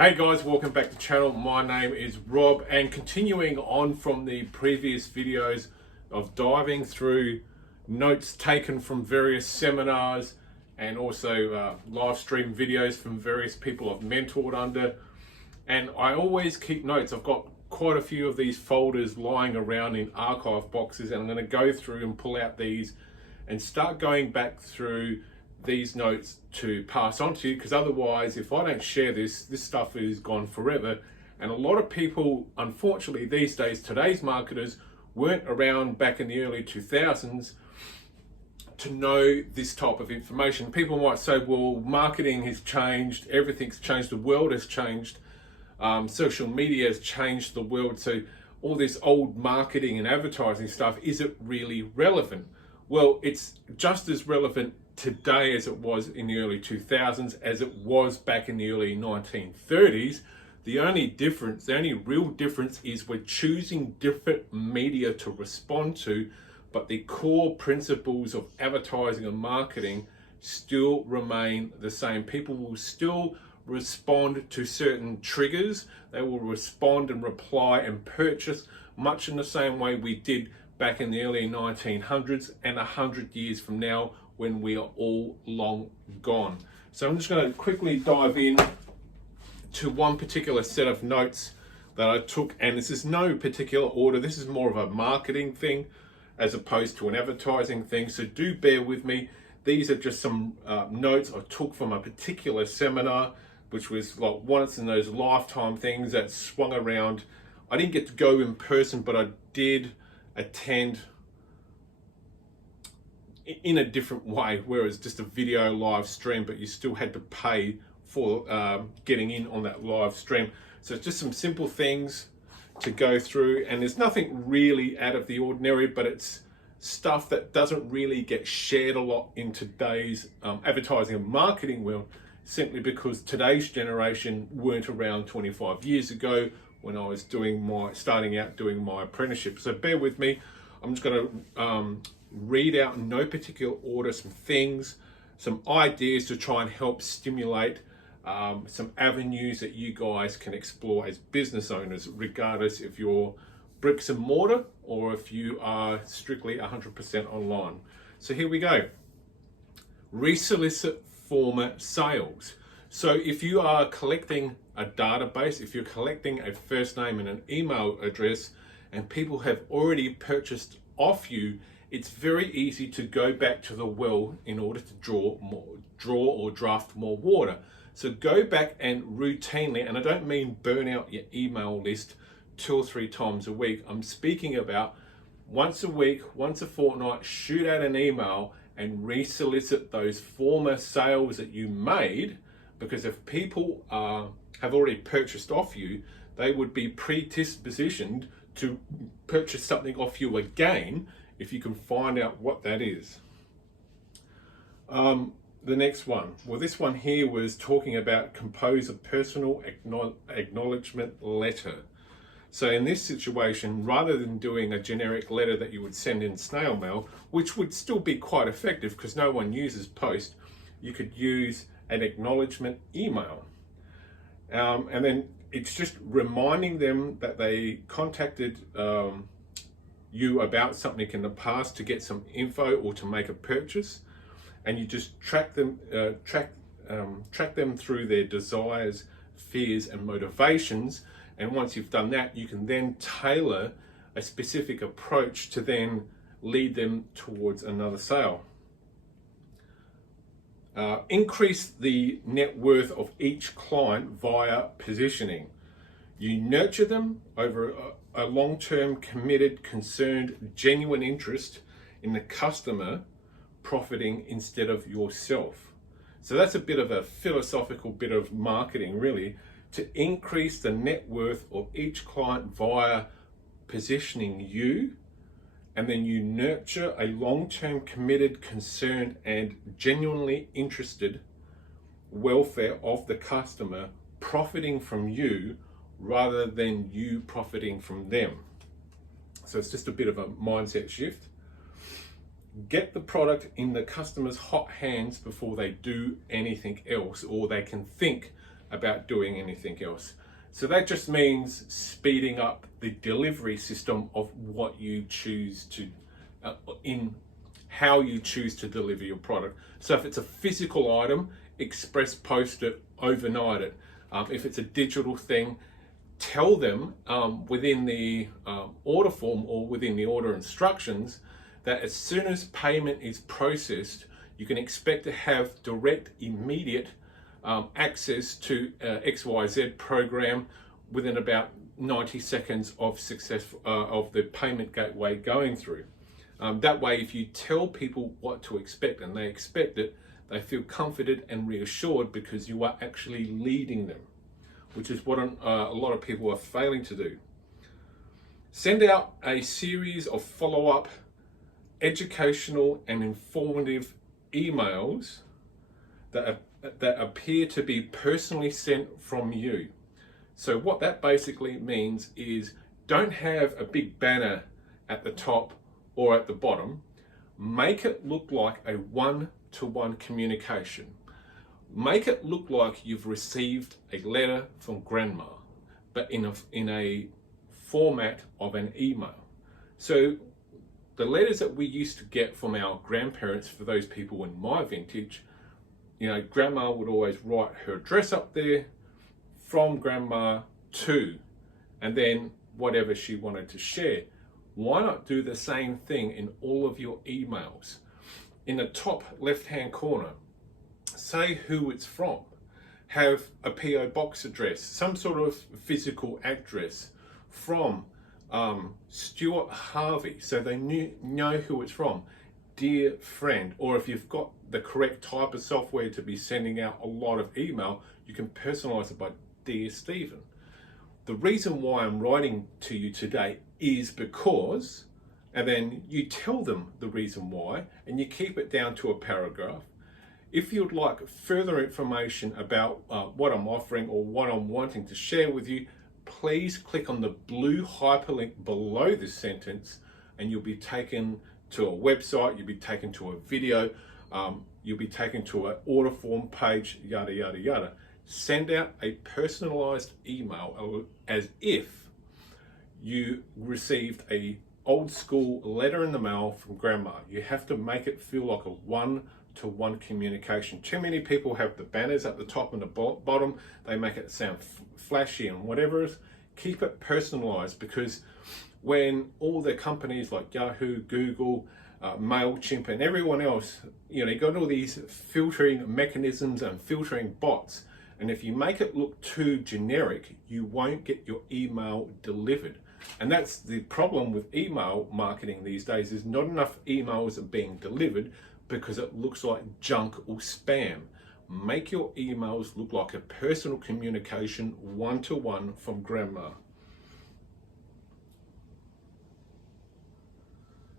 Hey guys, welcome back to the channel. My name is Rob, and continuing on from the previous videos of diving through notes taken from various seminars and also live stream videos from various people I've mentored under. And I always keep notes. I've got quite a few of these folders lying around in archive boxes, and I'm going to go through and pull out these and start going back through these notes to pass on to you, because otherwise, if I don't share this stuff is gone forever. And a lot of people, unfortunately these days, today's marketers weren't around back in the early 2000s to know this type of information. People might say, well, marketing has changed, everything's changed, the world has changed, social media has changed the world, so all this old marketing and advertising stuff, is it really relevant? Well, it's just as relevant today as it was in the early 2000s, as it was back in the early 1930s. The only real difference is we're choosing different media to respond to, but the core principles of advertising and marketing still remain the same. People will still respond to certain triggers. They will respond and reply and purchase much in the same way we did back in the early 1900s and 100 years from now, when we are all long gone. So I'm just going to quickly dive in to one particular set of notes that I took, and this is no particular order. This is more of a marketing thing as opposed to an advertising thing, so do bear with me. These are just some notes I took from a particular seminar, which was like once in those lifetime things that swung around. I didn't get to go in person, but I did attend in a different way, where it's just a video live stream, but you still had to pay for getting in on that live stream. So it's just some simple things to go through, and there's nothing really out of the ordinary, but it's stuff that doesn't really get shared a lot in today's advertising and marketing world, simply because today's generation weren't around 25 years ago when I was starting out doing my apprenticeship. So bear with me. I'm just going to read out in no particular order some things, some ideas to try and help stimulate some avenues that you guys can explore as business owners, regardless if you're bricks and mortar or if you are strictly 100% online. So here we go. Resolicit former sales. So if you are collecting a database, if you're collecting a first name and an email address, and people have already purchased off you, it's very easy to go back to the well in order to draw or draft more water. So go back and routinely, and I don't mean burn out your email list 2 or 3 times a week. I'm speaking about once a week, once a fortnight, shoot out an email and resolicit those former sales that you made, because if people have already purchased off you, they would be predispositioned to purchase something off you again if you can find out what that is. The next one, well, this one here was talking about compose a personal acknowledgement letter. So in this situation, rather than doing a generic letter that you would send in snail mail, which would still be quite effective because no one uses post, you could use an acknowledgement email. And then it's just reminding them that they contacted you about something in the past to get some info or to make a purchase, and you just track them through their desires, fears, and motivations. And once you've done that, you can then tailor a specific approach to then lead them towards another sale. Increase the net worth of each client via positioning. You nurture them over a long-term, committed, concerned, genuine interest in the customer profiting instead of yourself. So that's a bit of a philosophical bit of marketing, really, to increase the net worth of each client via positioning you, and then you nurture a long-term, committed, concerned, and genuinely interested welfare of the customer profiting from you rather than you profiting from them. So it's just a bit of a mindset shift. Get the product in the customer's hot hands before they do anything else, or they can think about doing anything else. So that just means speeding up the delivery system of what you choose to, in how you choose to deliver your product. So if it's a physical item, express post it, overnight it. If it's a digital thing, tell them within the order form or within the order instructions that as soon as payment is processed, you can expect to have direct, immediate access to XYZ program within about 90 seconds of success of the payment gateway going through. That way, if you tell people what to expect and they expect it, they feel comforted and reassured because you are actually leading them, which is what a lot of people are failing to do. Send out a series of follow-up educational and informative emails that appear to be personally sent from you. So what that basically means is don't have a big banner at the top or at the bottom. Make it look like a one-to-one communication. Make it look like you've received a letter from grandma, but in a format of an email. So the letters that we used to get from our grandparents, for those people in my vintage, you know, grandma would always write her address up there, from grandma to, and then whatever she wanted to share. Why not do the same thing in all of your emails? In the top left-hand corner, say who it's from. Have a PO box address, some sort of physical address from Stuart Harvey, so they know who it's from. Dear friend, or if you've got the correct type of software to be sending out a lot of email, you can personalize it by Dear Stephen. The reason why I'm writing to you today is because, and then you tell them the reason why, and you keep it down to a paragraph. If you'd like further information about what I'm offering or what I'm wanting to share with you, please click on the blue hyperlink below this sentence and you'll be taken to a website, you'll be taken to a video, you'll be taken to an order form page, yada, yada, yada. Send out a personalized email as if you received a old school letter in the mail from grandma. You have to make it feel like a one-to-one communication. Too many people have the banners at the top and the bottom. They make it sound flashy and whatever. Keep it personalized, because when all the companies like Yahoo, Google, MailChimp and everyone else, you know, you got all these filtering mechanisms and filtering bots. And if you make it look too generic, you won't get your email delivered. And that's the problem with email marketing these days, is not enough emails are being delivered because it looks like junk or spam. Make your emails look like a personal communication, one-to-one from grandma.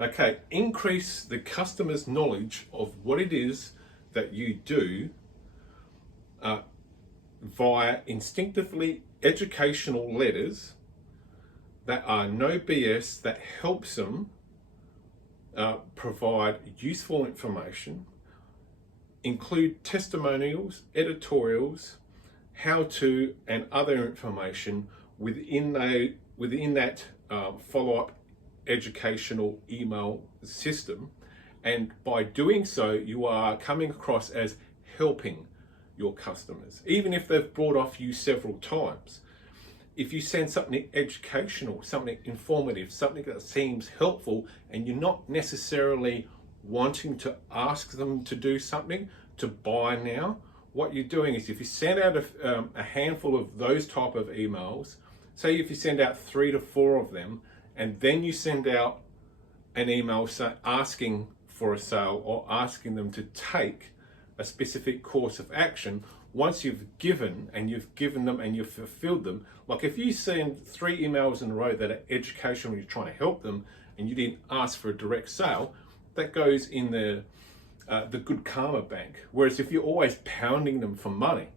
Okay, increase the customer's knowledge of what it is that you do via instinctively educational letters that are no BS, that helps them provide useful information, include testimonials, editorials, how-to and other information within that follow-up educational email system. And by doing so, you are coming across as helping your customers, even if they've brought off you several times. If you send something educational, something informative, something that seems helpful, and you're not necessarily wanting to ask them to do something, to buy now, what you're doing is, if you send out a handful of those type of emails, say if you send out 3 to 4 of them, and then you send out an email asking for a sale or asking them to take a specific course of action, once you've given them and you've fulfilled them, like if you send 3 emails in a row that are educational, you're trying to help them, and you didn't ask for a direct sale, that goes in the good karma bank. Whereas if you're always pounding them for money,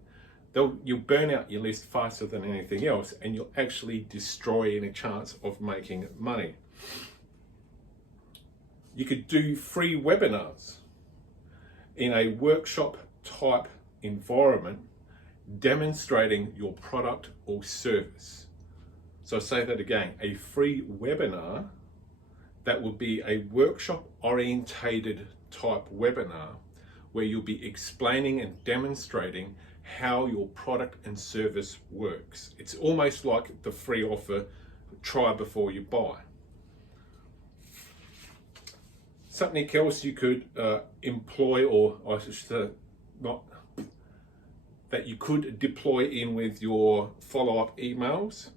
you'll burn out your list faster than anything else, and you'll actually destroy any chance of making money. You could do free webinars in a workshop type environment, demonstrating your product or service. So I'll say that again, a free webinar that will be a workshop orientated type webinar where you'll be explaining and demonstrating how your product and service works. It's almost like the free offer, try before you buy. Something else you could employ, or I should say, that you could deploy in with your follow-up emails.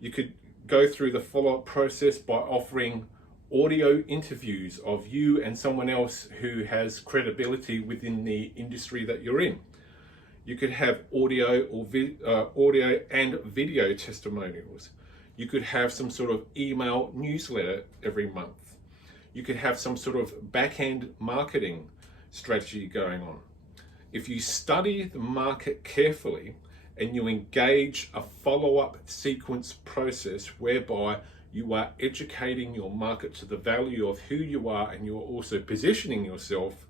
You could go through the follow-up process by offering audio interviews of you and someone else who has credibility within the industry that you're in. You could have audio and video testimonials. You could have some sort of email newsletter every month. You could have some sort of back-end marketing strategy going on. If you study the market carefully and you engage a follow-up sequence process whereby you are educating your market to the value of who you are and you're also positioning yourself,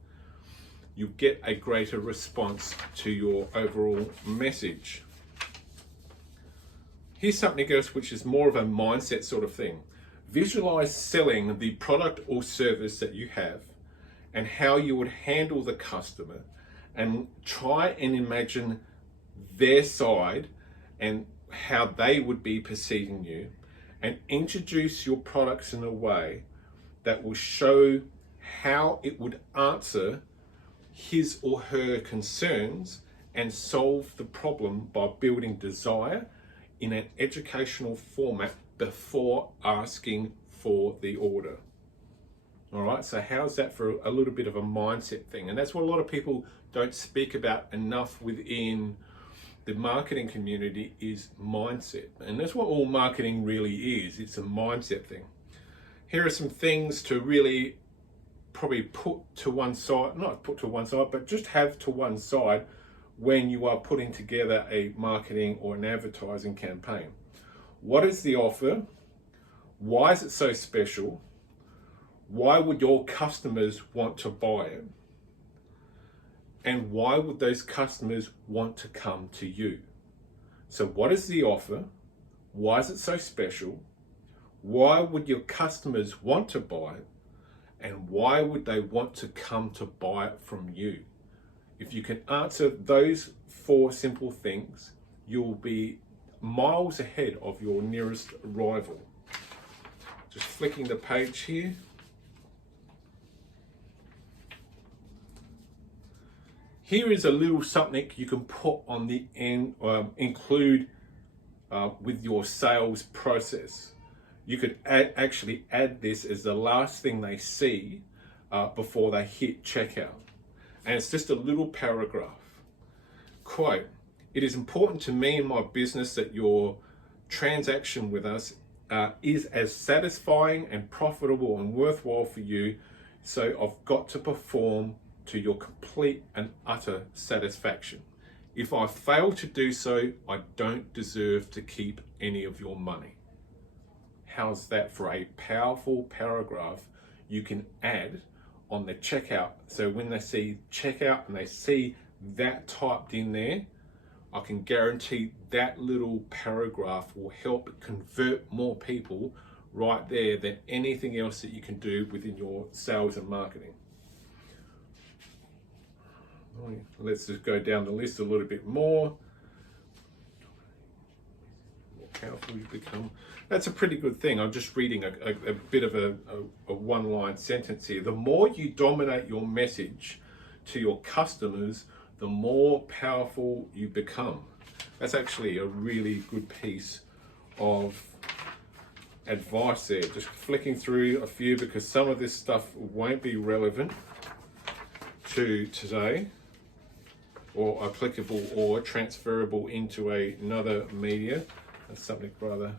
you get a greater response to your overall message. Here's something else which is more of a mindset sort of thing. Visualize selling the product or service that you have and how you would handle the customer, and try and imagine their side and how they would be perceiving you, and introduce your products in a way that will show how it would answer his or her concerns and solve the problem by building desire in an educational format before asking for the order. All right, so how's that for a little bit of a mindset thing? And that's what a lot of people don't speak about enough within the marketing community, is mindset. And that's what all marketing really is. It's a mindset thing. Here are some things to really probably put to one side, not put to one side, but just have to one side when you are putting together a marketing or an advertising campaign. What is the offer? Why is it so special? Why would your customers want to buy it? And why would those customers want to come to you? So what is the offer? Why is it so special? Why would your customers want to buy it? And why would they want to come to buy it from you? If you can answer those 4 simple things, you'll be miles ahead of your nearest rival. Just flicking the page here. Here is a little something you can put on the end, include with your sales process. You could actually add this as the last thing they see before they hit checkout. And it's just a little paragraph. Quote, "It is important to me and my business that your transaction with us is as satisfying and profitable and worthwhile for you, so I've got to perform to your complete and utter satisfaction. If I fail to do so, I don't deserve to keep any of your money." How's that for a powerful paragraph you can add on the checkout? So when they see checkout and they see that typed in there, I can guarantee that little paragraph will help convert more people right there than anything else that you can do within your sales and marketing. Let's just go down the list a little bit more. More powerful you become. That's a pretty good thing. I'm just reading a bit of a one-line sentence here. The more you dominate your message to your customers, the more powerful you become. That's actually a really good piece of advice there. Just flicking through a few because some of this stuff won't be relevant to today, or applicable or transferable into another media. That's something rather.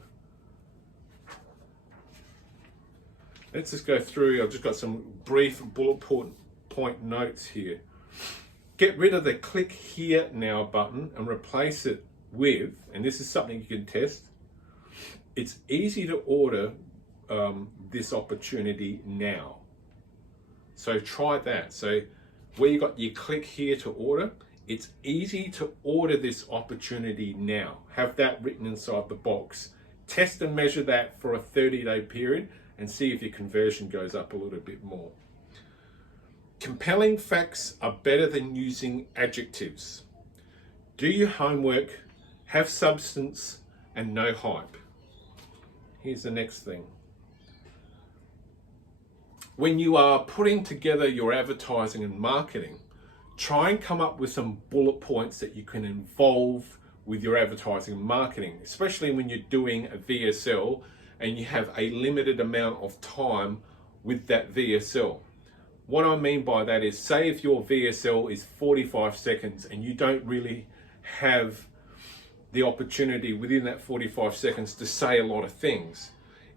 Let's just go through. I've just got some brief bullet point notes here. Get rid of the click here now button and replace it with, and this is something you can test, it's easy to order this opportunity now. So try that. So where you got your click here to order, it's easy to order this opportunity now. Have that written inside the box. Test and measure that for a 30-day period and see if your conversion goes up a little bit more. Compelling facts are better than using adjectives. Do your homework, have substance, and no hype. Here's the next thing. When you are putting together your advertising and marketing, try and come up with some bullet points that you can involve with your advertising and marketing, especially when you're doing a VSL and you have a limited amount of time with that VSL. What I mean by that is, say if your VSL is 45 seconds and you don't really have the opportunity within that 45 seconds to say a lot of things.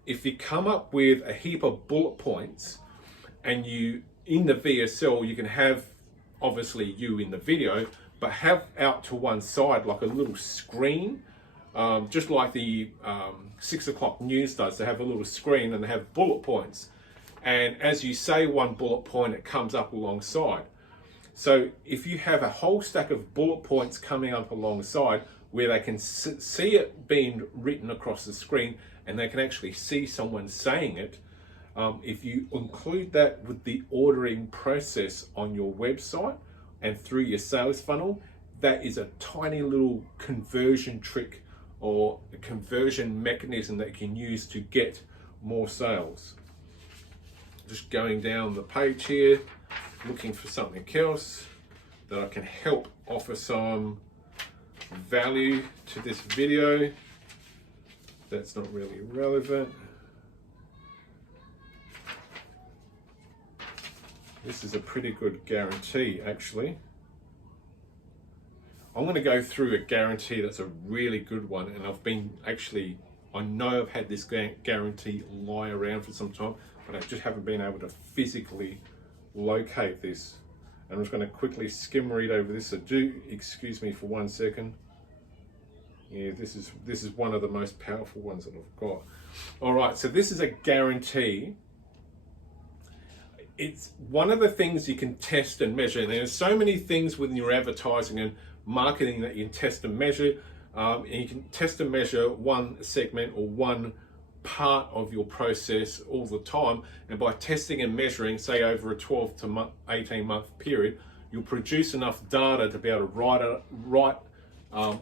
If you come up with a heap of bullet points and you, in the VSL, you can have obviously you in the video, but have out to one side like a little screen, just like the 6 o'clock news does. They have a little screen and they have bullet points. And as you say one bullet point, it comes up alongside. So if you have a whole stack of bullet points coming up alongside where they can see it being written across the screen and they can actually see someone saying it, if you include that with the ordering process on your website and through your sales funnel, that is a tiny little conversion trick or a conversion mechanism that you can use to get more sales. Just going down the page here, looking for something else that I can help offer some value to this video. That's not really relevant. This is a pretty good guarantee, actually. I'm going to go through a guarantee that's a really good one, and I know I've had this guarantee lie around for some time, but I just haven't been able to physically locate this. And I'm just going to quickly skim read over this, so do excuse me for 1 second. Yeah, this is one of the most powerful ones that I've got. All right, so this is a guarantee. It's one of the things you can test and measure. And there's so many things within your advertising and marketing that you can test and measure. And you can test and measure one segment or one part of your process all the time. And by testing and measuring, say over a 12 to 18 month period, you'll produce enough data to be able to write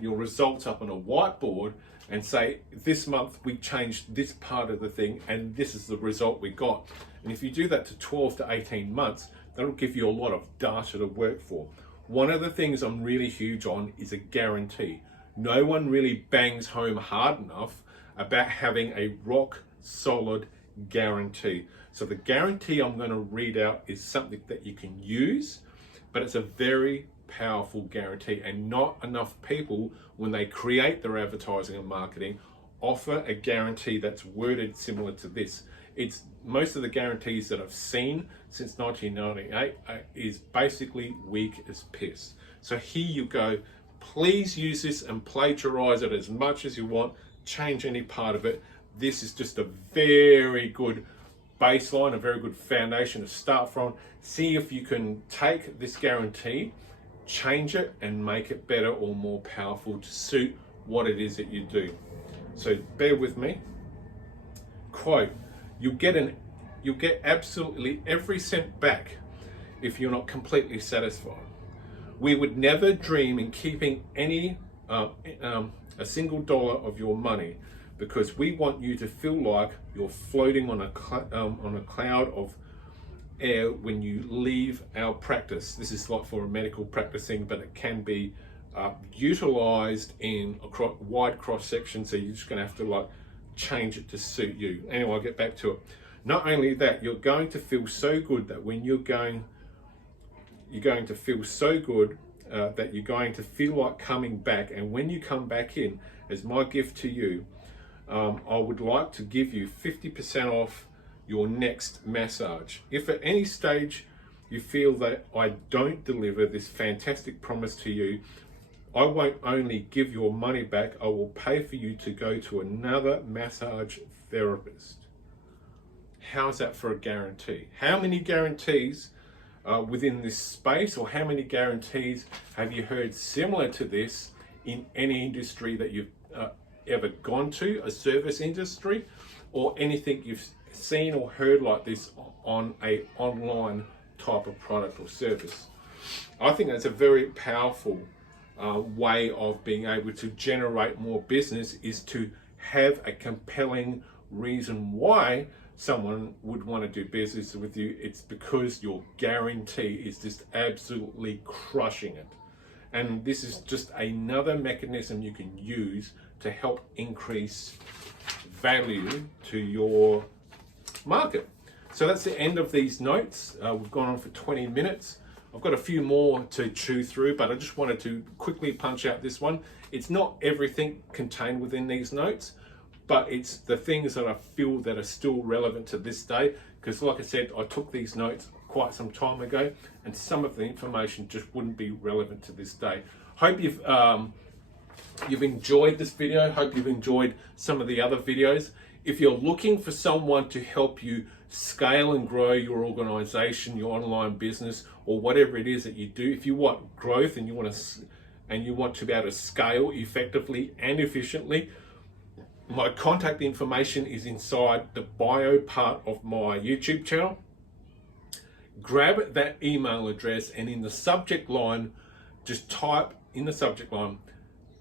your results up on a whiteboard and say, this month we changed this part of the thing and this is the result we got. And if you do that to 12 to 18 months, that'll give you a lot of data to work for. One of the things I'm really huge on is a guarantee. No one really bangs home hard enough about having a rock solid guarantee. So the guarantee I'm going to read out is something that you can use, but it's a very powerful guarantee, and not enough people, when they create their advertising and marketing, offer a guarantee that's worded similar to this. It's most of the guarantees that I've seen since 1998 is basically weak as piss. So here you go. Please use this and plagiarize it as much as you want. Change any part of it. This is just a very good baseline, a very good foundation to start from. See if you can take this guarantee, change it, and make it better or more powerful to suit what it is that you do. So bear with me. Quote, you'll get absolutely every cent back if you're not completely satisfied. We would never dream in keeping any a single dollar of your money, because we want you to feel like you're floating on a cloud of air when you leave our practice. This is like for a medical practicing, but it can be utilized in a wide cross section. So you're just going to have to like change it to suit you. Anyway, I'll get back to it. Not only that, you're going to feel so good that when you're going to feel so good that you're going to feel like coming back. And when you come back in, as my gift to you, I would like to give you 50% off your next massage. If at any stage you feel that I don't deliver this fantastic promise to you, I won't only give your money back, I will pay for you to go to another massage therapist. How's that for a guarantee? How many guarantees within this space, or how many guarantees have you heard similar to this in any industry that you've ever gone to, a service industry, or anything you've seen or heard like this on a online type of product or service? I think that's a very powerful way of being able to generate more business, is to have a compelling reason why someone would want to do business with you. It's because your guarantee is just absolutely crushing it. And this is just another mechanism you can use to help increase value to your market. So that's the end of these notes. We've gone on for 20 minutes. I've got a few more to chew through, but I just wanted to quickly punch out this one. It's not everything contained within these notes, but it's the things that I feel that are still relevant to this day. Because like I said, I took these notes quite some time ago, and some of the information just wouldn't be relevant to this day. Hope you've enjoyed this video. Hope you've enjoyed some of the other videos. If you're looking for someone to help you scale and grow your organization, your online business, or whatever it is that you do, if you want growth and you want to be able to scale effectively and efficiently, my contact information is inside the bio part of my YouTube channel. Grab that email address, and in the subject line, just type in the subject line,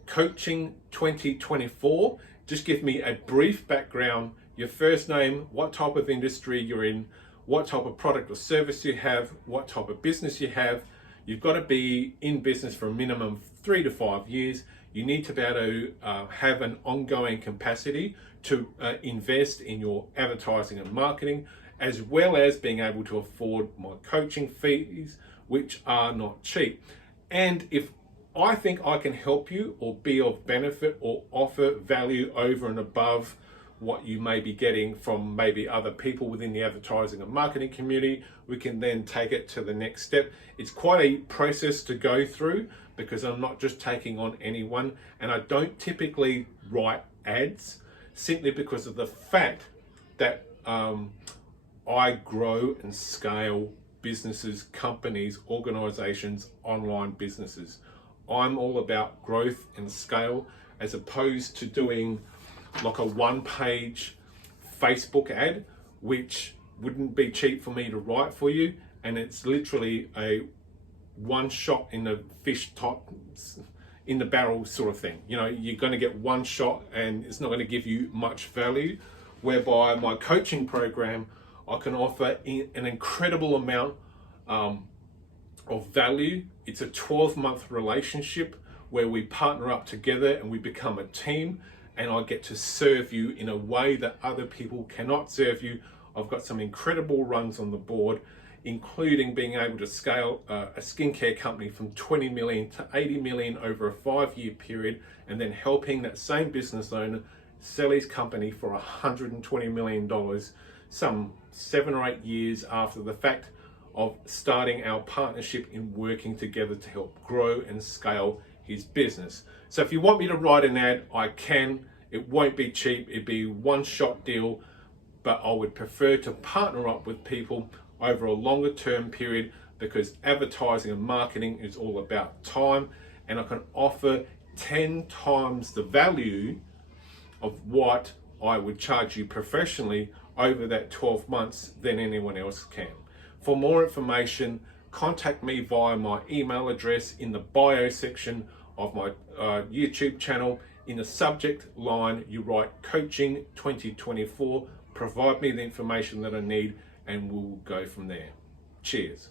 Coaching 2024. Just give me a brief background, your first name, what type of industry you're in, what type of product or service you have, what type of business you have. You've got to be in business for a minimum of 3 to 5 years. You need to be able to have an ongoing capacity to invest in your advertising and marketing, as well as being able to afford my coaching fees, which are not cheap. And if I think I can help you or be of benefit or offer value over and above what you may be getting from maybe other people within the advertising and marketing community, we can then take it to the next step. It's quite a process to go through, because I'm not just taking on anyone, and I don't typically write ads, simply because of the fact that I grow and scale businesses, companies, organizations, online businesses. I'm all about growth and scale, as opposed to doing like a one-page Facebook ad, which wouldn't be cheap for me to write for you, and it's literally a one shot in the fish top in the barrel sort of thing. You know, you're going to get one shot and it's not going to give you much value. Whereby my coaching program, I can offer an incredible amount of value. It's a 12-month relationship where we partner up together and we become a team, and I get to serve you in a way that other people cannot serve you. I've got some incredible runs on the board, including being able to scale a skincare company from 20 million to 80 million over a 5-year period, and then helping that same business owner sell his company for $120 million some 7 or 8 years after the fact of starting our partnership in working together to help grow and scale his business. So if you want me to write an ad, I can. It won't be cheap. It'd be a one-shot deal, but I would prefer to partner up with people over a longer term period, because advertising and marketing is all about time, and I can offer 10 times the value of what I would charge you professionally over that 12 months than anyone else can. For more information, contact me via my email address in the bio section of my YouTube channel. In the subject line, you write Coaching 2024. Provide me the information that I need, and we'll go from there. Cheers.